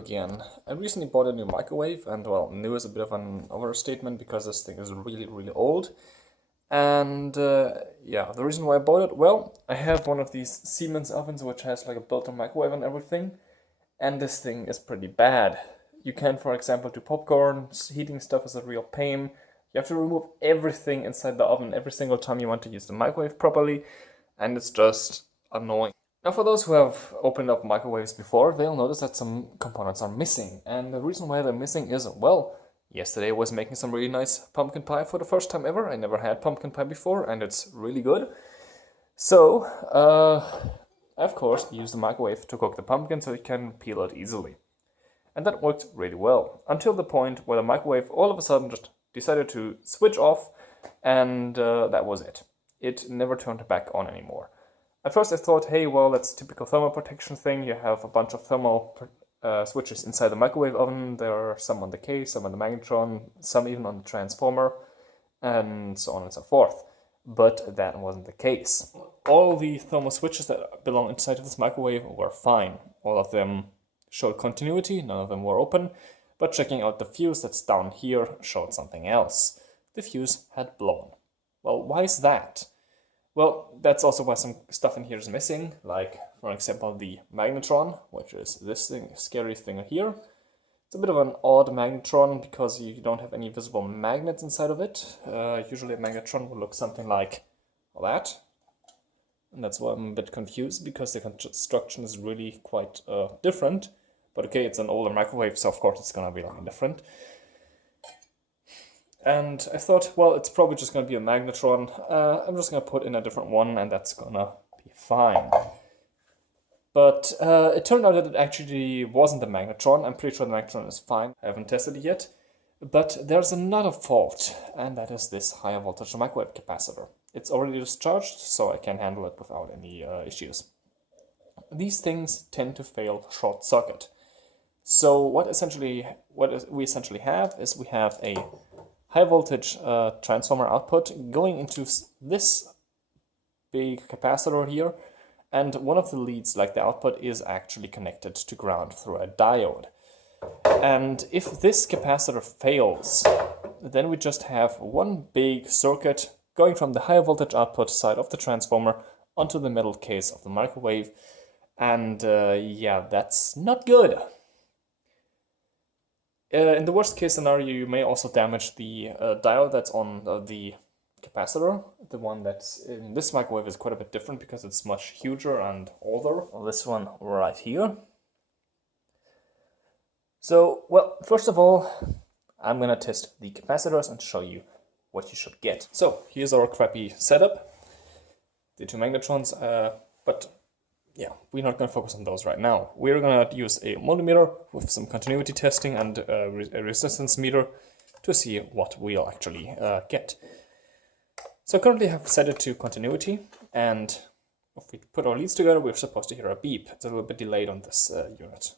again. I recently bought a new microwave, and well, new is a bit of an overstatement because this thing is really old. And yeah, the reason why I bought it, well, I have one of these Siemens ovens which has like a built-in microwave and everything, and this thing is pretty bad. You can, for example, do popcorn, heating stuff is a real pain. You have to remove everything inside the oven every single time you want to use the microwave properly, and it's just annoying. Now, for those who have opened up microwaves before, they'll notice that some components are missing. And the reason why they're missing is, well, yesterday I was making some really nice pumpkin pie for the first time ever. I never had pumpkin pie before, and it's really good. So, I of course used the microwave to cook the pumpkin so it can peel it easily. And that worked really well, until the point where the microwave all of a sudden just decided to switch off, and that was it. It never turned back on anymore. At first I thought, hey, well, that's a typical thermal protection thing. You have a bunch of thermal switches inside the microwave oven. There are some on the case, some on the magnetron, some even on the transformer, and so on and so forth. But that wasn't the case. All the thermal switches that belong inside of this microwave were fine. All of them showed continuity, none of them were open, but checking out the fuse that's down here showed something else. The fuse had blown. Well, why is that? Well, that's also why some stuff in here is missing, like, for example, the magnetron, which is this thing, scary thing here. It's a bit of an odd magnetron because you don't have any visible magnets inside of it. Usually a magnetron will look something like that. And that's why I'm a bit confused, because the construction is really quite different. But okay, it's an older microwave, so of course it's gonna be like different. And I thought, well, it's probably just gonna be a magnetron. I'm just gonna put in a different one, and that's gonna be fine. But it turned out that it actually wasn't a magnetron. I'm pretty sure the magnetron is fine. I haven't tested it yet. But there's another fault, and that is this higher voltage microwave capacitor. It's already discharged, so I can handle it without any issues. These things tend to fail short circuit. So what we essentially have is we have a high voltage transformer output going into this big capacitor here, and one of the leads, like the output, is actually connected to ground through a diode. And if this capacitor fails, then we just have one big circuit going from the high voltage output side of the transformer onto the metal case of the microwave, and yeah, that's not good. In the worst case scenario, you may also damage the diode that's on the capacitor. The one that's in this microwave is quite a bit different because it's much huger and older. Well, this one right here. So, well, first of all, I'm gonna test the capacitors and show you what you should get. So, here's our crappy setup. The two magnetrons, but yeah, we're not going to focus on those right now. We're going to use a multimeter with some continuity testing and a resistance meter to see what we'll actually get. So currently I have set it to continuity, and if we put our leads together, we're supposed to hear a beep. It's a little bit delayed on this unit.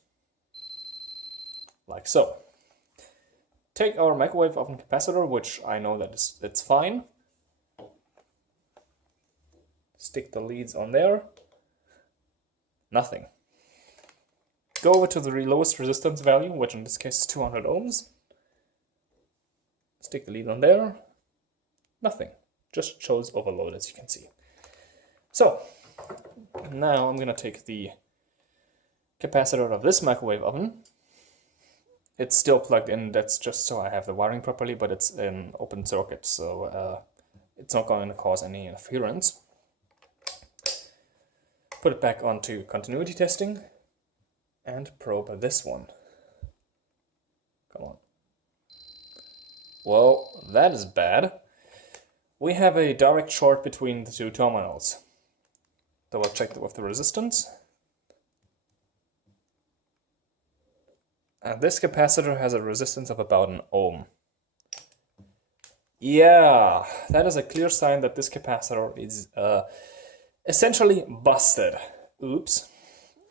Like so. Take our microwave oven capacitor, which I know that it's fine. Stick the leads on there. Nothing. Go over to the lowest resistance value, which in this case is 200 ohms. Stick the lead on there. Nothing. Just shows overload, as you can see. So, now I'm going to take the capacitor of this microwave oven. It's still plugged in, that's just so I have the wiring properly, but it's an open circuit, so it's not going to cause any interference. Put it back onto continuity testing and probe this one. Come on. Well, that is bad. We have a direct short between the two terminals. Double check with the resistance. And this capacitor has a resistance of about an ohm. Yeah, that is a clear sign that this capacitor is essentially busted. Oops.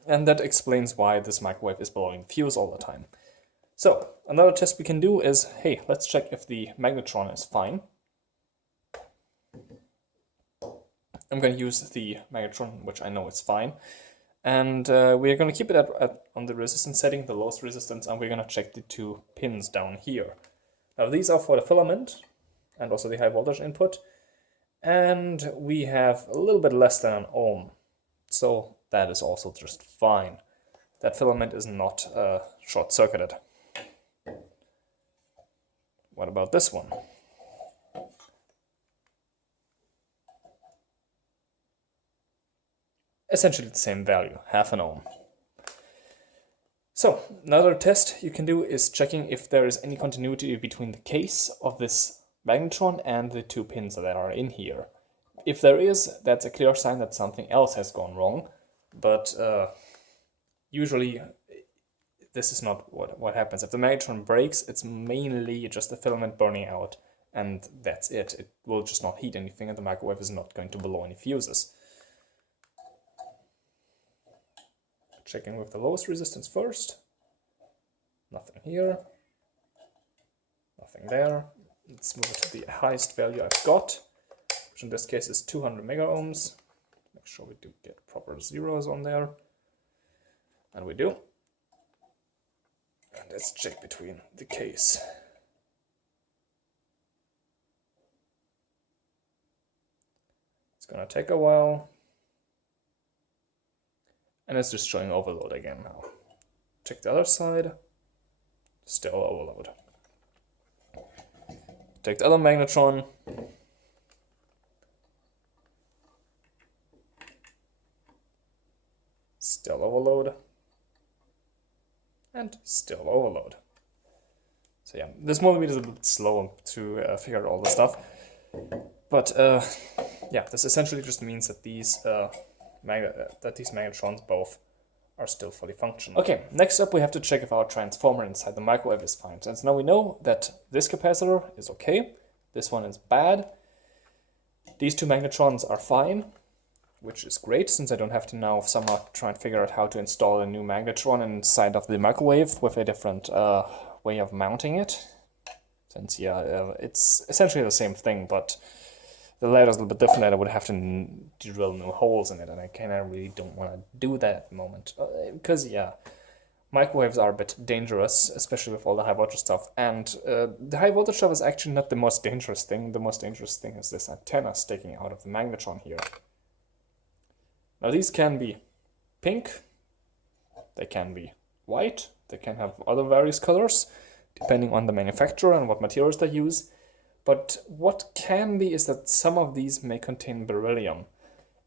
And that explains why this microwave is blowing fuse all the time. So, another test we can do is, hey, let's check if the magnetron is fine. I'm going to use the magnetron, which I know is fine. And we're going to keep it on the resistance setting, the lowest resistance, and we're going to check the 2 pins down here. Now these are for the filament and also the high voltage input, and we have a little bit less than an ohm, so that is also just fine. That filament is not short-circuited. What about this one? Essentially the same value, half an ohm. So another test you can do is checking if there is any continuity between the case of this magnetron and the 2 pins that are in here. If there is, that's a clear sign that something else has gone wrong, but usually this is not what happens. If the magnetron breaks, it's mainly just the filament burning out, and that's it. It will just not heat anything, and the microwave is not going to blow any fuses. Checking with the lowest resistance first. Nothing here. Nothing there. Let's move it to the highest value I've got, which in this case is 200 mega ohms. Make sure we do get proper zeros on there. And we do. And let's check between the case. It's gonna take a while. And it's just showing overload again now. Check the other side. Still overload. Take the other magnetron. Still overload. And still overload. So yeah, this multimeter is a bit slow to figure out all the stuff. But yeah, this essentially just means that these magnetrons both are still fully functional. Okay, next up we have to check if our transformer inside the microwave is fine. Since now we know that this capacitor is okay, this one is bad, these 2 magnetrons are fine, which is great since I don't have to now somehow try and figure out how to install a new magnetron inside of the microwave with a different way of mounting it. Since yeah, it's essentially the same thing, but the ladder is a little bit different, and I would have to drill new holes in it, and I kind of really don't want to do that at the moment. Because, yeah, microwaves are a bit dangerous, especially with all the high voltage stuff. And the high voltage stuff is actually not the most dangerous thing. The most dangerous thing is this antenna sticking out of the magnetron here. Now, these can be pink, they can be white, they can have other various colors, depending on the manufacturer and what materials they use. But what can be is that some of these may contain beryllium.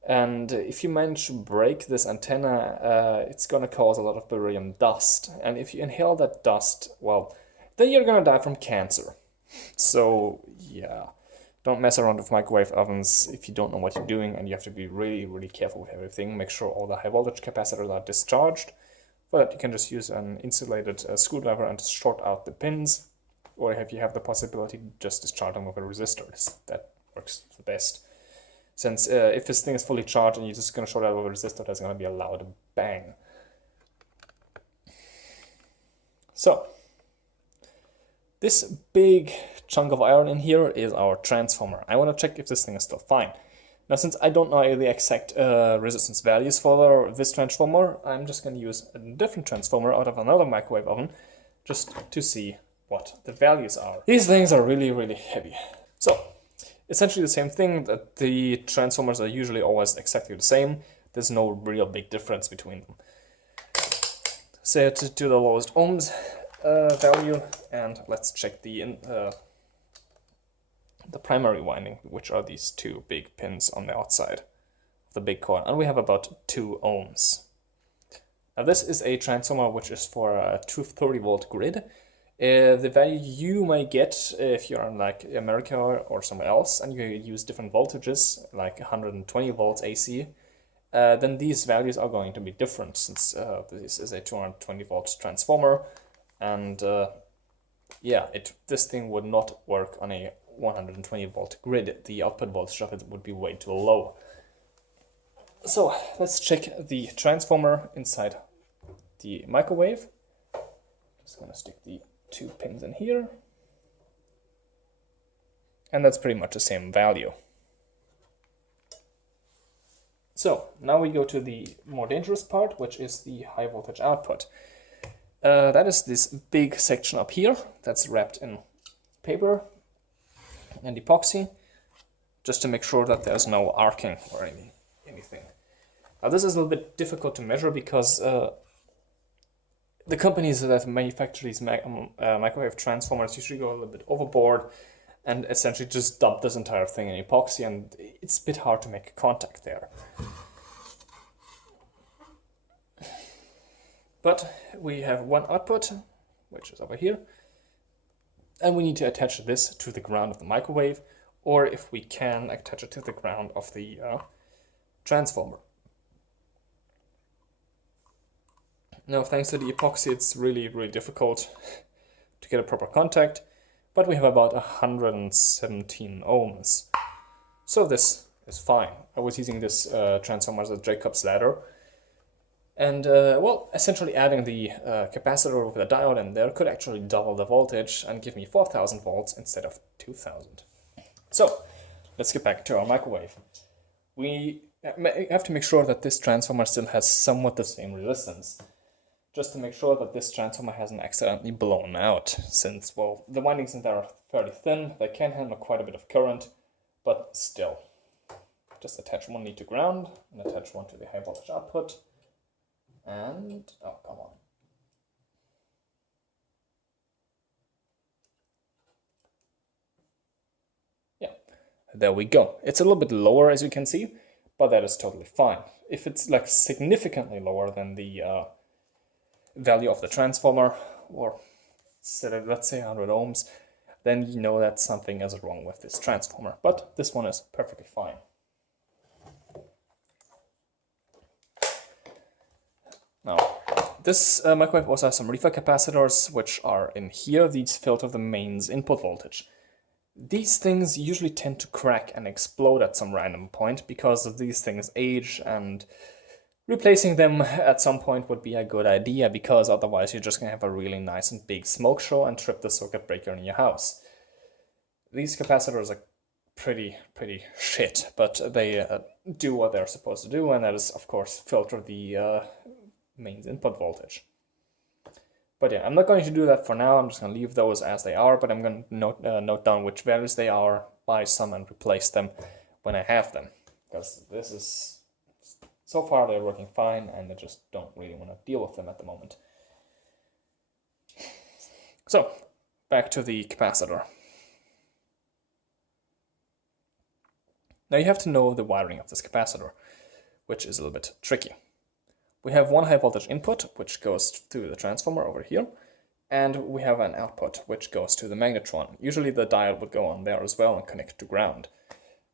And if you manage to break this antenna, it's going to cause a lot of beryllium dust. And if you inhale that dust, well, then you're going to die from cancer. So, yeah, don't mess around with microwave ovens if you don't know what you're doing, and you have to be really, really careful with everything. Make sure all the high voltage capacitors are discharged. For that, you can just use an insulated screwdriver and short out the pins. Or if you have the possibility, just discharge them with a resistor. That works the best. Since if this thing is fully charged and you're just going to short out with a resistor, there's going to be a loud bang. So, this big chunk of iron in here is our transformer. I want to check if this thing is still fine. Now, since I don't know the exact resistance values for this transformer, I'm just going to use a different transformer out of another microwave oven just to see what the values are. These things are really, really heavy. So, essentially the same thing, that the transformers are usually always exactly the same. There's no real big difference between them. Set to the lowest ohms value, and let's check the primary winding, which are these 2 big pins on the outside of the big coil, and we have about 2 ohms. Now this is a transformer which is for a 230 volt grid. The value you may get if you're in like America or somewhere else and you use different voltages, like 120 volts AC, then these values are going to be different, since this is a 220 volt transformer, and yeah, this thing would not work on a 120 volt grid. The output voltage of it would be way too low. So let's check the transformer inside the microwave. Just gonna stick the 2 pins in here, and that's pretty much the same value. So now we go to the more dangerous part, which is the high voltage output. That is this big section up here that's wrapped in paper and epoxy, just to make sure that there's no arcing or anything. Now this is a little bit difficult to measure because the companies that manufacture these microwave transformers usually go a little bit overboard and essentially just dump this entire thing in epoxy, and it's a bit hard to make contact there. But we have one output, which is over here, and we need to attach this to the ground of the microwave, or if we can, attach it to the ground of the transformer. Now, thanks to the epoxy, it's really difficult to get a proper contact, but we have about 117 ohms. So this is fine. I was using this transformer as a Jacob's ladder, and well, essentially adding the capacitor with the diode in there could actually double the voltage and give me 4000 volts instead of 2000. So let's get back to our microwave. We have to make sure that this transformer still has somewhat the same resistance, just to make sure that this transformer hasn't accidentally blown out, since, well, the windings in there are fairly thin. They can handle quite a bit of current, but still. Just attach one lead to ground and attach one to the high voltage output. And, oh, come on. Yeah, there we go. It's a little bit lower, as you can see, but that is totally fine. If it's like significantly lower than the value of the transformer, or let's say 100 ohms, then you know that something is wrong with this transformer. But this one is perfectly fine. Now, this microwave also has some reefer capacitors, which are in here. These filter the mains input voltage. These things usually tend to crack and explode at some random point because of these things age, and replacing them at some point would be a good idea, because otherwise you're just going to have a really nice and big smoke show and trip the circuit breaker in your house. These capacitors are pretty shit, but they do what they're supposed to do, and that is, of course, filter the mains input voltage. But yeah, I'm not going to do that for now. I'm just going to leave those as they are, but I'm going to note down which values they are, buy some, and replace them when I have them, because this is... so far they're working fine, and I just don't really want to deal with them at the moment. So, back to the capacitor. Now you have to know the wiring of this capacitor, which is a little bit tricky. We have one high voltage input, which goes to the transformer over here, and we have an output, which goes to the magnetron. Usually the diode would go on there as well and connect to ground.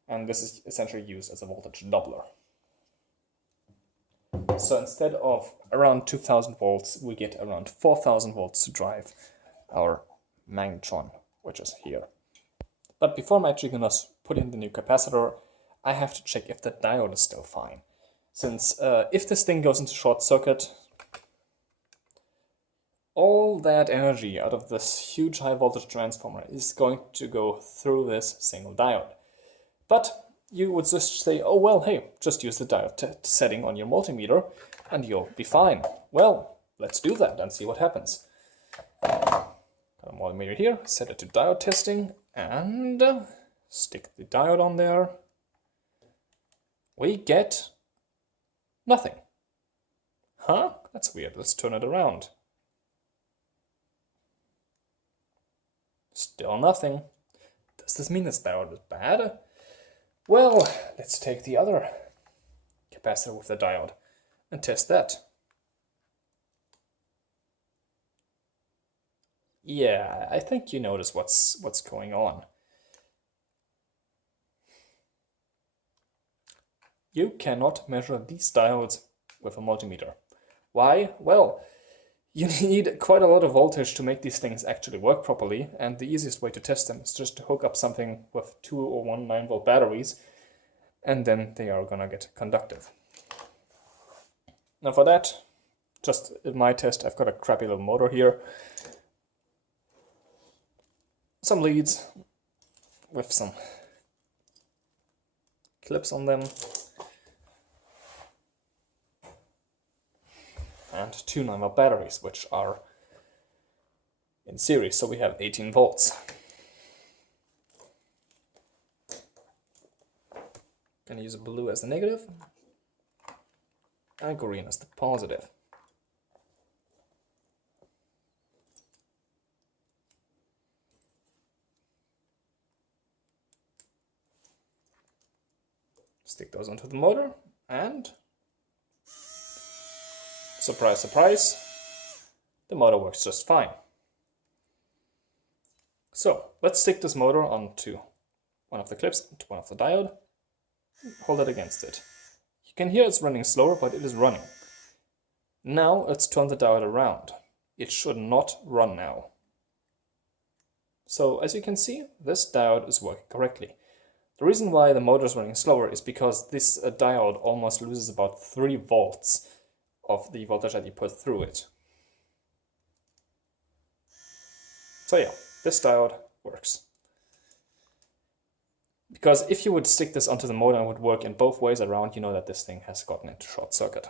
And this is essentially used as a voltage doubler. So instead of around 2000 volts, we get around 4000 volts to drive our magnetron, which is here. But before I'm actually going to put in the new capacitor, I have to check if the diode is still fine. Since if this thing goes into short circuit, all that energy out of this huge high voltage transformer is going to go through this single diode. But you would just say, oh well, hey, just use the diode setting on your multimeter and you'll be fine. Well, let's do that and see what happens. Got a multimeter here, set it to diode testing, and stick the diode on there. We get nothing. Huh? That's weird. Let's turn it around. Still nothing. Does this mean this diode is bad? Well, let's take the other capacitor with the diode and test that. Yeah, I think you notice what's going on. You cannot measure these diodes with a multimeter. Why? Well, you need quite a lot of voltage to make these things actually work properly, and the easiest way to test them is just to hook up something with 2 or 1 9-volt batteries, and then they are gonna get conductive. Now for that, just in my test, I've got a crappy little motor here, some leads with some clips on them, and two 9-volt batteries, which are in series, so we have 18 volts. Gonna use blue as the negative and green as the positive. Stick those onto the motor and surprise, surprise, the motor works just fine. So let's stick this motor onto one of the clips, to one of the diode, hold it against it. You can hear it's running slower, but it is running. Now let's turn the diode around. It should not run now. So as you can see, this diode is working correctly. The reason why the motor is running slower is because this diode almost loses about 3 volts of the voltage that you put through it. So yeah, this diode works. Because if you would stick this onto the motor and it would work in both ways around, you know that this thing has gotten into short circuit.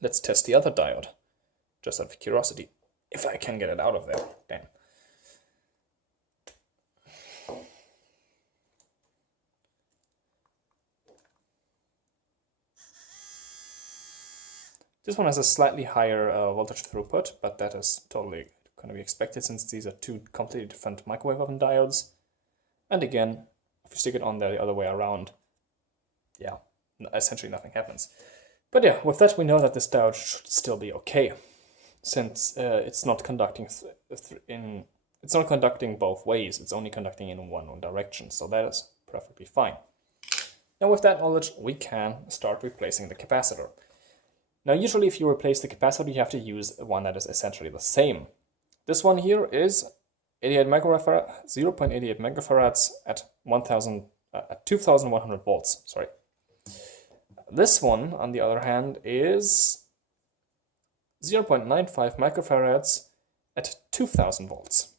Let's test the other diode, just out of curiosity, if I can get it out of there. Damn. This one has a slightly higher voltage throughput, but that is totally going to be expected since these are two completely different microwave oven diodes. And again, if you stick it on there the other way around, yeah, essentially nothing happens. But yeah, with that we know that this diode should still be okay, since it's not conducting it's not conducting both ways. It's only conducting in one direction, so that is perfectly fine. Now with that knowledge, we can start replacing the capacitor. Now usually if you replace the capacitor, you have to use one that is essentially the same. This one here is 0.88 megafarads at 2100 volts. Sorry. This one, on the other hand, is 0.95 microfarads at 2000 volts.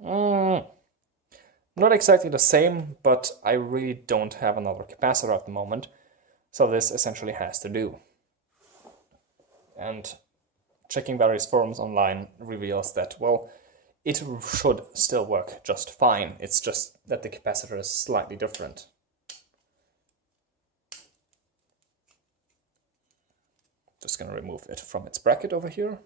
Not exactly the same, but I really don't have another capacitor at the moment, so this essentially has to do. And checking various forums online reveals that, well, it should still work just fine. It's just that the capacitor is slightly different. Just going to remove it from its bracket over here.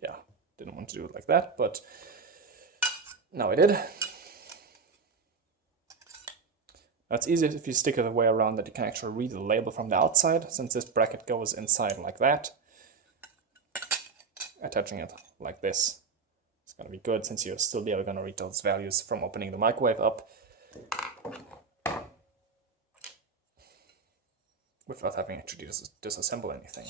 Yeah, didn't want to do it like that, but now I did. Now it's easier if you stick it the way around that you can actually read the label from the outside, since this bracket goes inside like that. Attaching it like this, it's going to be good, since you'll still be able to read those values from opening the microwave up without having to actually disassemble anything.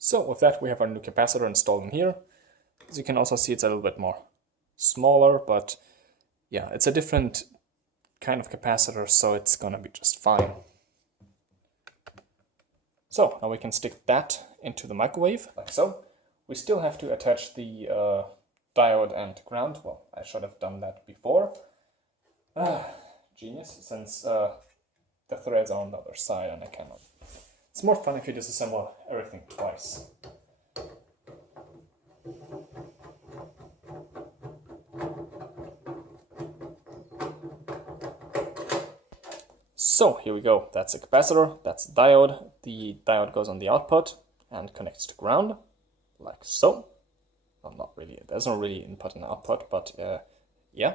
So with that, we have our new capacitor installed in here. As you can also see, it's a little bit more smaller, but yeah, it's a different kind of capacitor, so it's gonna be just fine. So now we can stick that into the microwave, like so. We still have to attach the diode and ground. Well, I should have done that before. Genius, since the threads are on the other side and I cannot. It's more fun if you disassemble everything twice. So here we go. That's a capacitor, that's a diode. The diode goes on the output and connects to ground, like so. Well, not really. There's no really input and output, but yeah.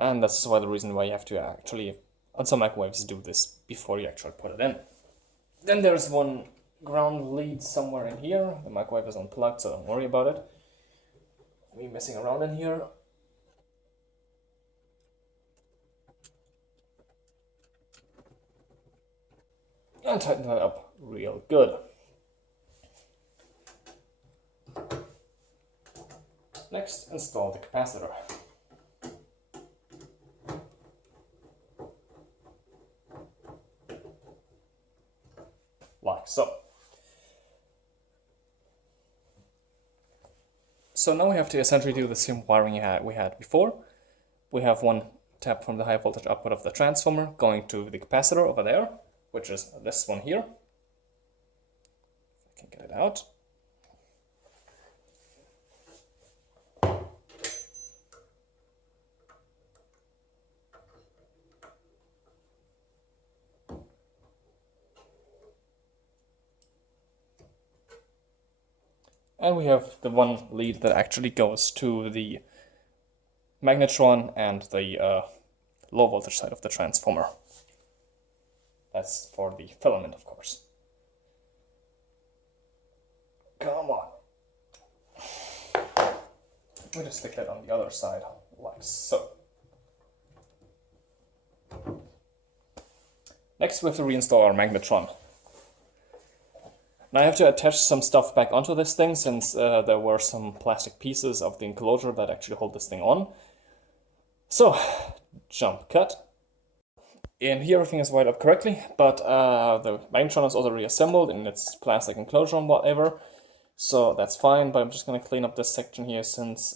And that's why the reason why you have to actually, on some microwaves, do this before you actually put it in. Then there's one ground lead somewhere in here. The microwave is unplugged, so don't worry about it. Me messing around in here. And tighten that up real good. Next, install the capacitor. Like so. So now we have to essentially do the same wiring we had before. We have one tap from the high voltage output of the transformer going to the capacitor over there, which is this one here. If I can get it out. And we have the one lead that actually goes to the magnetron and the low voltage side of the transformer. That's for the filament, of course. Come on. We'll just stick that on the other side, like so. Next we have to reinstall our magnetron. Now I have to attach some stuff back onto this thing, since there were some plastic pieces of the enclosure that actually hold this thing on. So, jump cut. And here everything is wired up correctly, but the magnetron is also reassembled in its plastic enclosure and whatever. So that's fine, but I'm just going to clean up this section here, since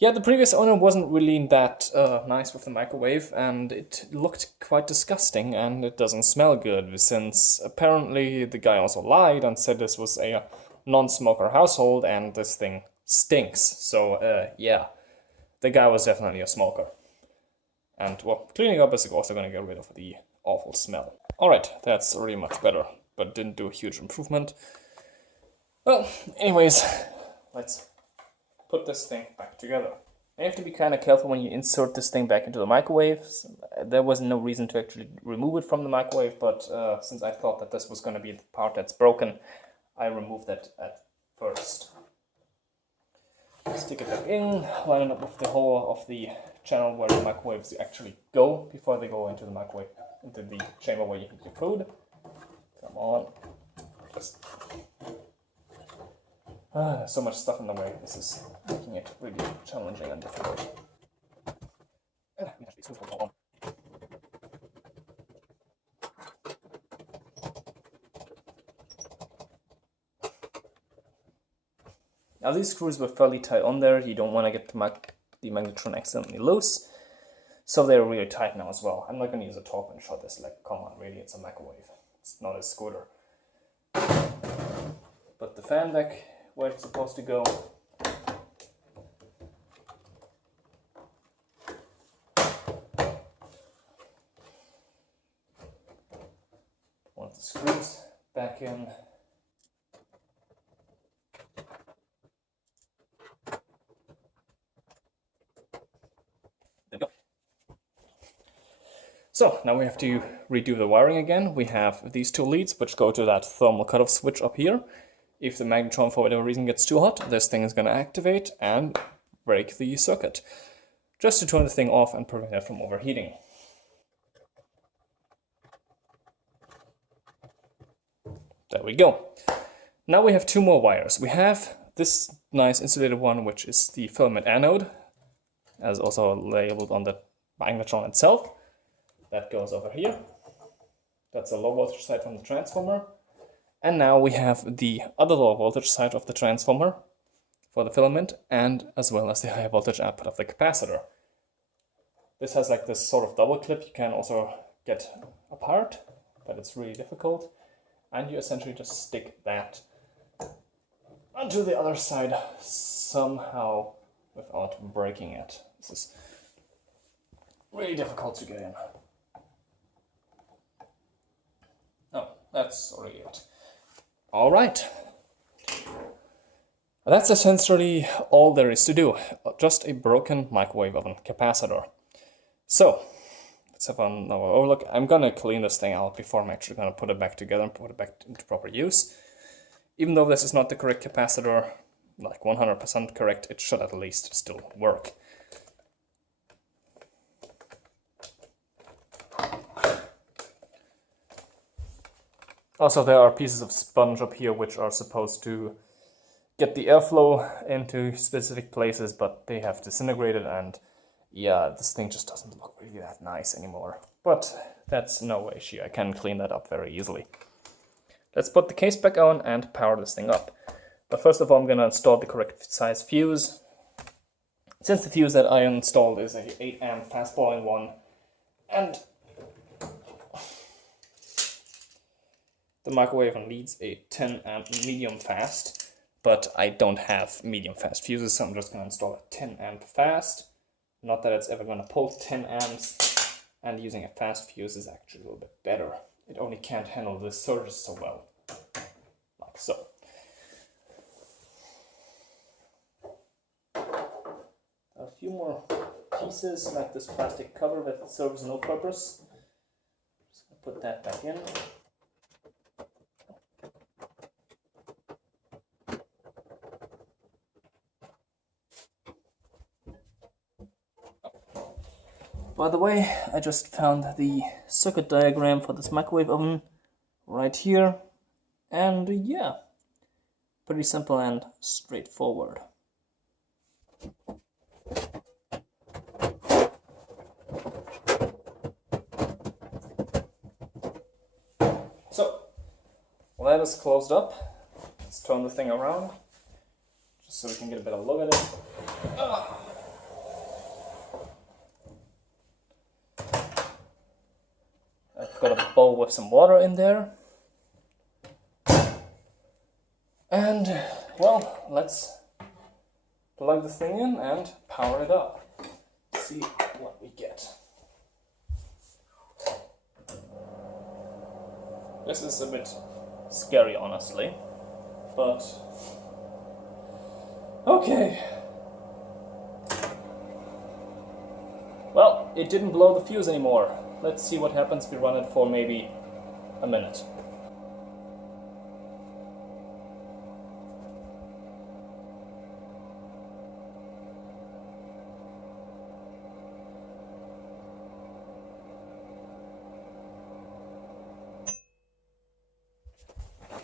yeah, the previous owner wasn't really that nice with the microwave, and it looked quite disgusting, and it doesn't smell good, since apparently the guy also lied and said this was a non-smoker household and this thing stinks. So yeah, the guy was definitely a smoker. And well, cleaning up is also going to get rid of the awful smell. Alright, that's already much better, but didn't do a huge improvement. Well, anyways, let's put this thing back together. You have to be kind of careful when you insert this thing back into the microwave. There was no reason to actually remove it from the microwave, but since I thought that this was going to be the part that's broken, I removed that at first. Stick it back in, line it up with the hole of the channel where the microwaves actually go before they go into the microwave, into the chamber where you heat your food. Come on. Just there's so much stuff in the way. This is making it really challenging and difficult. Now these screws were fairly tight on there. You don't want to get the magnetron accidentally loose. So they're really tight now as well. I'm not going to use a torque and shot this, like, come on, really, it's a microwave. It's not a scooter. Put the fan back where it's supposed to go. One of the screws back in. There we go. So now we have to redo the wiring again. We have these two leads which go to that thermal cutoff switch up here. If the magnetron for whatever reason gets too hot, this thing is going to activate and break the circuit, just to turn the thing off and prevent it from overheating. There we go. Now we have two more wires. We have this nice insulated one, which is the filament anode, as also labeled on the magnetron itself. That goes over here. That's a low voltage side from the transformer. And now we have the other low voltage side of the transformer for the filament, and as well as the high voltage output of the capacitor. This has like this sort of double clip you can also get apart, but it's really difficult. And you essentially just stick that onto the other side somehow without breaking it. This is really difficult to get in. Oh, that's already it. All right, that's essentially all there is to do, just a broken microwave oven capacitor. So, let's have another overlook. I'm gonna clean this thing out before I'm actually gonna put it back together and put it back into proper use. Even though this is not the correct capacitor, like 100% correct, it should at least still work. Also, there are pieces of sponge up here which are supposed to get the airflow into specific places, but they have disintegrated, and yeah, this thing just doesn't look really that nice anymore. But that's no issue, I can clean that up very easily. Let's put the case back on and power this thing up. But first of all, I'm gonna install the correct size fuse. Since the fuse that I installed is a 8 amp fast falling one, and the microwave needs a 10 amp medium fast, but I don't have medium fast fuses, so I'm just gonna install a 10 amp fast. Not that it's ever gonna pull 10 amps, and using a fast fuse is actually a little bit better. It only can't handle the surges so well, like so. A few more pieces, like this plastic cover that serves no purpose. Just gonna put that back in. By the way, I just found the circuit diagram for this microwave oven right here. And yeah, pretty simple and straightforward. So, that is closed up. Let's turn the thing around, just so we can get a better look at it. I've got a bowl with some water in there. And, well, let's plug the thing in and power it up. See what we get. This is a bit scary, honestly, but okay. Well, it didn't blow the fuse anymore. Let's see what happens if we run it for maybe a minute.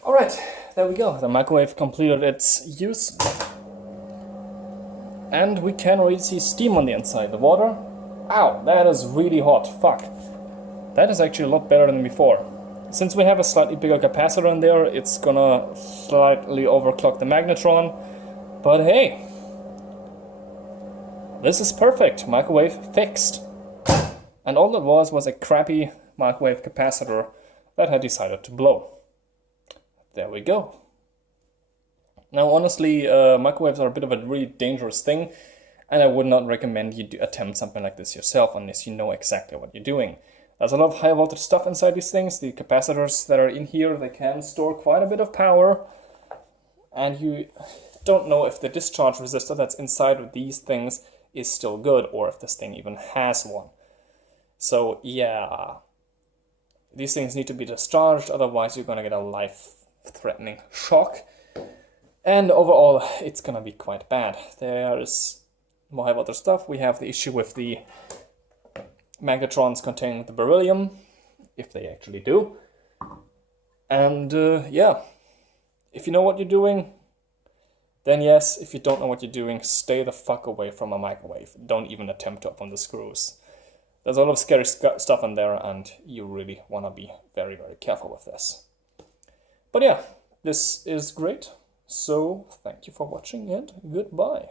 Alright, there we go. The microwave completed its use. And we can already see steam on the inside. The water, ow, that is really hot, fuck. That is actually a lot better than before. Since we have a slightly bigger capacitor in there, it's gonna slightly overclock the magnetron. But hey, this is perfect. Microwave fixed. And all it was a crappy microwave capacitor that had decided to blow. There we go. Now honestly, microwaves are a bit of a really dangerous thing, and I would not recommend you attempt something like this yourself unless you know exactly what you're doing. There's a lot of high voltage stuff inside these things. The capacitors that are in here, they can store quite a bit of power, and you don't know if the discharge resistor that's inside of these things is still good, or if this thing even has one. So yeah, these things need to be discharged, otherwise you're gonna get a life-threatening shock. And overall, it's gonna be quite bad. There's more high voltage stuff. We have the issue with the magnetrons containing the beryllium, if they actually do. And yeah, if you know what you're doing, then yes. If you don't know what you're doing, stay the fuck away from a microwave. Don't even attempt to open the screws. There's a lot of scary stuff in there, and you really want to be very, very careful with this. But yeah, this is great. So thank you for watching, and goodbye.